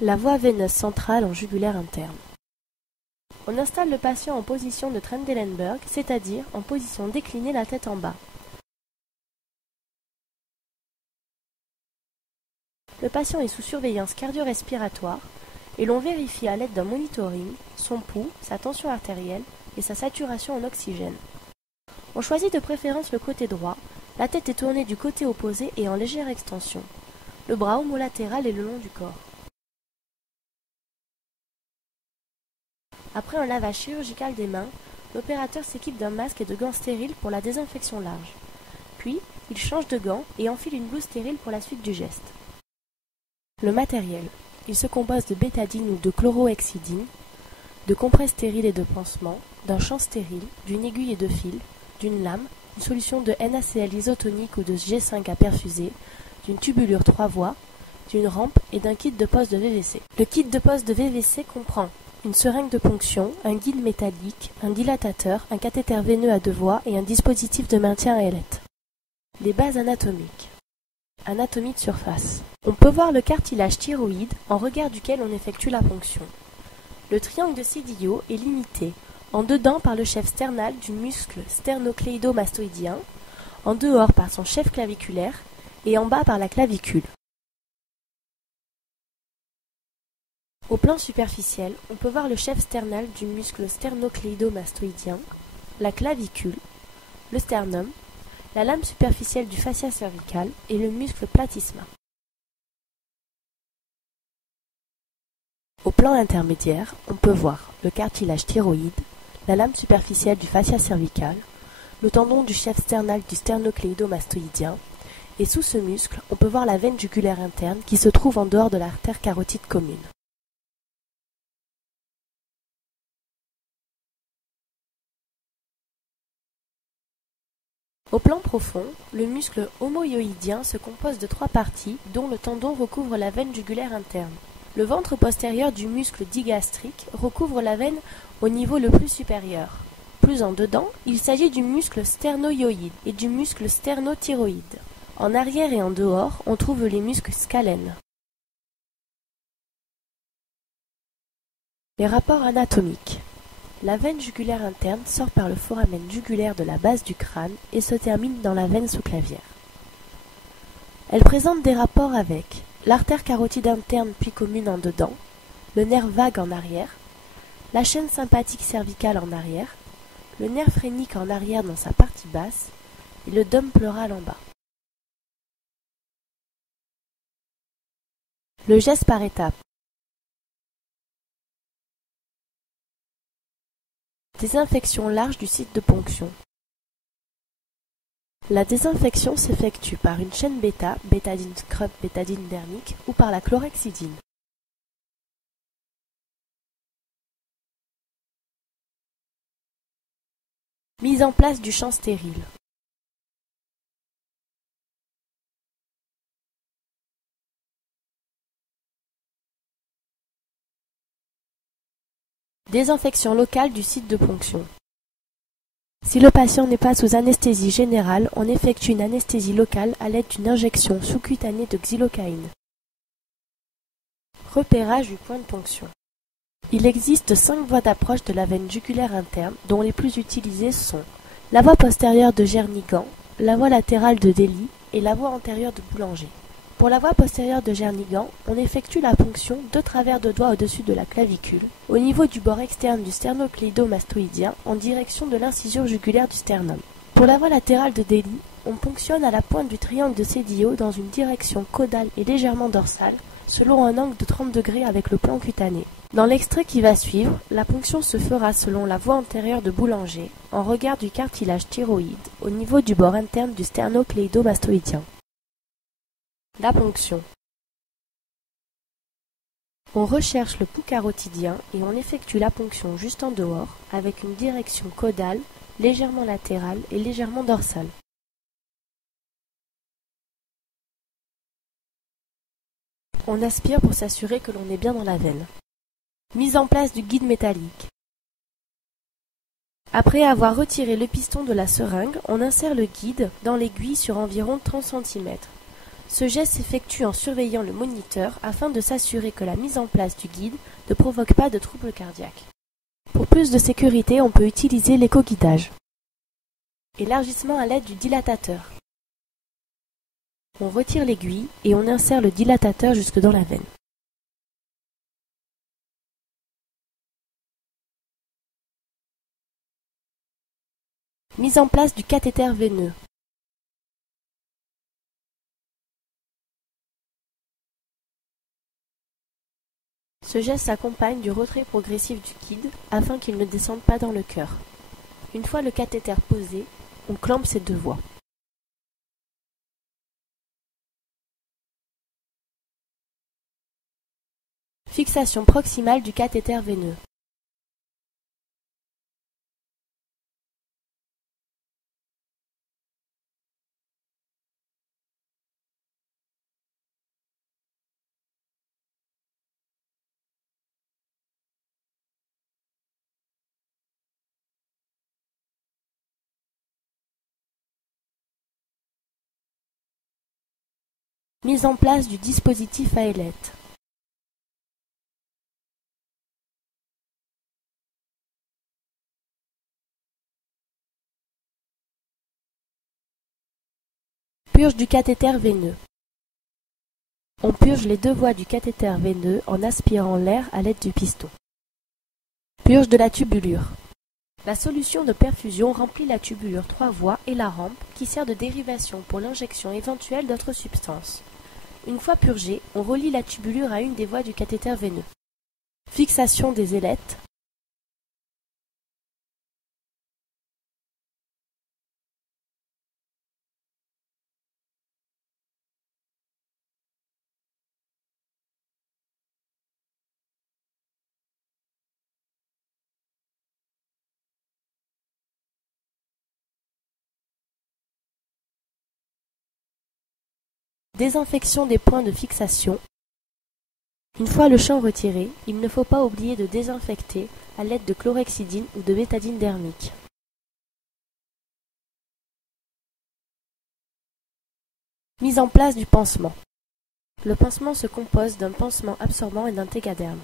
La voie veineuse centrale en jugulaire interne. On installe le patient en position de Trendelenburg, c'est-à-dire en position déclinée la tête en bas. Le patient est sous surveillance cardio-respiratoire et l'on vérifie à l'aide d'un monitoring son pouls, sa tension artérielle et sa saturation en oxygène. On choisit de préférence le côté droit, la tête est tournée du côté opposé et en légère extension. Le bras homolatéral est le long du corps. Après un lavage chirurgical des mains, l'opérateur s'équipe d'un masque et de gants stériles pour la désinfection large. Puis, il change de gants et enfile une blouse stérile pour la suite du geste. Le matériel. Il se compose de bétadine ou de chlorohexidine, de compresses stériles et de pansements, d'un champ stérile, d'une aiguille et de fil, d'une lame, d'une solution de NaCl isotonique ou de G5 à perfuser, d'une tubulure 3 voies, d'une rampe et d'un kit de pose de VVC. Le kit de pose de VVC comprend une seringue de ponction, un guide métallique, un dilatateur, un cathéter veineux à 2 voies et un dispositif de maintien à ailette. Les bases anatomiques. Anatomie de surface. On peut voir le cartilage thyroïde en regard duquel on effectue la ponction. Le triangle de Cédillo est limité en dedans par le chef sternal du muscle sternocléidomastoïdien, en dehors par son chef claviculaire et en bas par la clavicule. Au plan superficiel, on peut voir le chef sternal du muscle sternocléidomastoïdien, la clavicule, le sternum, la lame superficielle du fascia cervical et le muscle platysma. Au plan intermédiaire, on peut voir le cartilage thyroïde, la lame superficielle du fascia cervical, le tendon du chef sternal du sternocléidomastoïdien, et sous ce muscle, on peut voir la veine jugulaire interne qui se trouve en dehors de l'artère carotide commune. Au plan profond, le muscle homoyoïdien se compose de 3 parties, dont le tendon recouvre la veine jugulaire interne. Le ventre postérieur du muscle digastrique recouvre la veine au niveau le plus supérieur. Plus en dedans, il s'agit du muscle sternoyoïde et du muscle sternothyroïde. En arrière et en dehors, on trouve les muscles scalènes. Les rapports anatomiques. La veine jugulaire interne sort par le foramen jugulaire de la base du crâne et se termine dans la veine sous-clavière. Elle présente des rapports avec l'artère carotide interne puis commune en dedans, le nerf vague en arrière, la chaîne sympathique cervicale en arrière, le nerf phrénique en arrière dans sa partie basse et le dôme pleural en bas. Le geste par étapes. Désinfection large du site de ponction. La désinfection s'effectue par une chaîne bêta, bétadine scrub, bétadine dermique ou par la chlorhexidine. Mise en place du champ stérile. Désinfection locale du site de ponction. Si le patient n'est pas sous anesthésie générale, on effectue une anesthésie locale à l'aide d'une injection sous-cutanée de xylocaïne. Repérage du point de ponction. Il existe 5 voies d'approche de la veine jugulaire interne, dont les plus utilisées sont la voie postérieure de Jernigan, la voie latérale de Daly et la voie antérieure de Boulanger. Pour la voie postérieure de Jernigan, on effectue la ponction de travers de doigt au-dessus de la clavicule, au niveau du bord externe du sternocléidomastoïdien en direction de l'incisure jugulaire du sternum. Pour la voie latérale de Daly, on ponctionne à la pointe du triangle de Cédillo dans une direction caudale et légèrement dorsale, selon un angle de 30 degrés avec le plan cutané. Dans l'extrait qui va suivre, la ponction se fera selon la voie antérieure de Boulanger, en regard du cartilage thyroïde, au niveau du bord interne du sternocléidomastoïdien. La ponction. On recherche le pouls carotidien et on effectue la ponction juste en dehors, avec une direction caudale, légèrement latérale et légèrement dorsale. On aspire pour s'assurer que l'on est bien dans la veine. Mise en place du guide métallique. Après avoir retiré le piston de la seringue, on insère le guide dans l'aiguille sur environ 30 cm. Ce geste s'effectue en surveillant le moniteur afin de s'assurer que la mise en place du guide ne provoque pas de troubles cardiaques. Pour plus de sécurité, on peut utiliser l'éco-guidage. Élargissement à l'aide du dilatateur. On retire l'aiguille et on insère le dilatateur jusque dans la veine. Mise en place du cathéter veineux. Ce geste s'accompagne du retrait progressif du guide afin qu'il ne descende pas dans le cœur. Une fois le cathéter posé, on clampe ces deux voies. Fixation proximale du cathéter veineux. Mise en place du dispositif à ailette. Purge du cathéter veineux. On purge les deux voies du cathéter veineux en aspirant l'air à l'aide du piston. Purge de la tubulure. La solution de perfusion remplit la tubulure 3 voies et la rampe qui sert de dérivation pour l'injection éventuelle d'autres substances. Une fois purgée, on relie la tubulure à une des voies du cathéter veineux. Fixation des ailettes. Désinfection des points de fixation. Une fois le champ retiré, il ne faut pas oublier de désinfecter à l'aide de chlorhexidine ou de bétadine dermique. Mise en place du pansement. Le pansement se compose d'un pansement absorbant et d'un tégaderme.